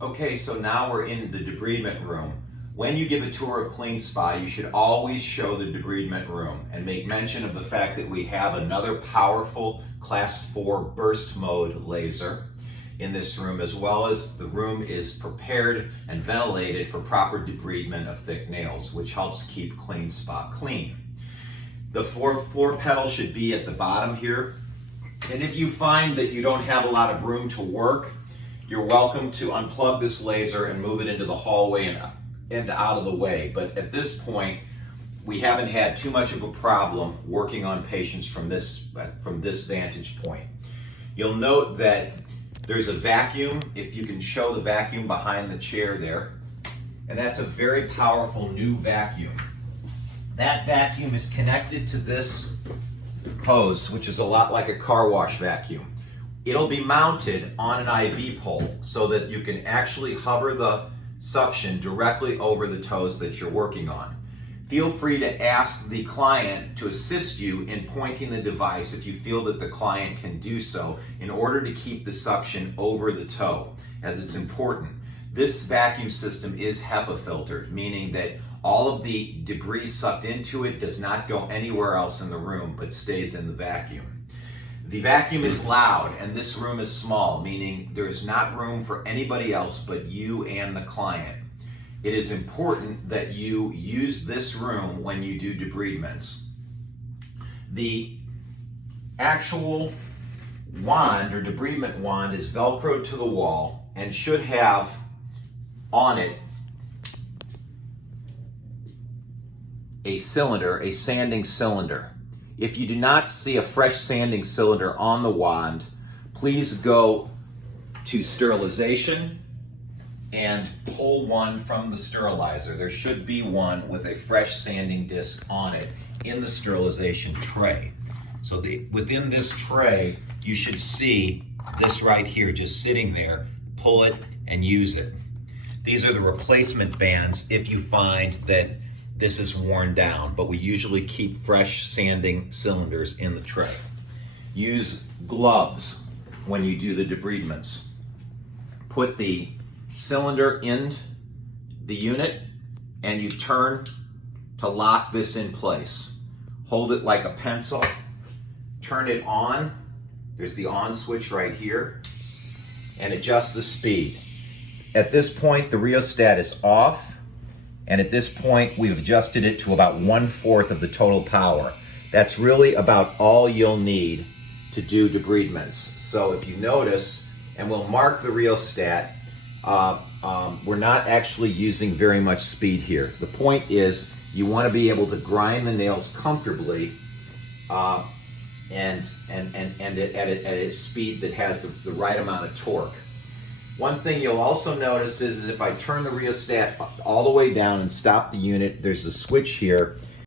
Okay, so now we're in the debridement room. When you give a tour of CleanSpa, you should always show the debridement room and make mention of the fact that we have another powerful Class 4 burst mode laser in this room, as well as the room is prepared and ventilated for proper debridement of thick nails, which helps keep CleanSpa clean. The floor pedal should be at the bottom here. And if you find that you don't have a lot of room to work, you're welcome to unplug this laser and move it into the hallway and out of the way. But at this point, we haven't had too much of a problem working on patients from this vantage point. You'll note that there's a vacuum, if you can show the vacuum behind the chair there, and that's a very powerful new vacuum. That vacuum is connected to this hose, which is a lot like a car wash vacuum. It'll be mounted on an IV pole so that you can actually hover the suction directly over the toes that you're working on. Feel free to ask the client to assist you in pointing the device if you feel that the client can do so in order to keep the suction over the toe, as it's important. This vacuum system is HEPA filtered, meaning that all of the debris sucked into it does not go anywhere else in the room but stays in the vacuum. The vacuum is loud and this room is small, meaning there's not room for anybody else but you and the client. It is important that you use this room when you do debridements. The actual wand or debridement wand is velcroed to the wall and should have on it a cylinder, a sanding cylinder. If you do not see a fresh sanding cylinder on the wand, please go to sterilization and pull one from the sterilizer. There should be one with a fresh sanding disc on it in the sterilization tray. So within this tray, you should see this right here just sitting there. Pull it and use it. These are the replacement bands if you find that this is worn down, but we usually keep fresh sanding cylinders in the tray. Use gloves when you do the debridements. Put the cylinder in the unit and you turn to lock this in place. Hold it like a pencil, turn it on, there's the on switch right here, and adjust the speed. At this point, the rheostat is off, and at this point, we've adjusted it to about 1/4 of the total power. That's really about all you'll need to do debridements. So if you notice, and we'll mark the rheostat, we're not actually using very much speed here. The point is, you want to be able to grind the nails comfortably and at a speed that has the right amount of torque. One thing you'll also notice is if I turn the rheostat all the way down and stop the unit, there's a switch here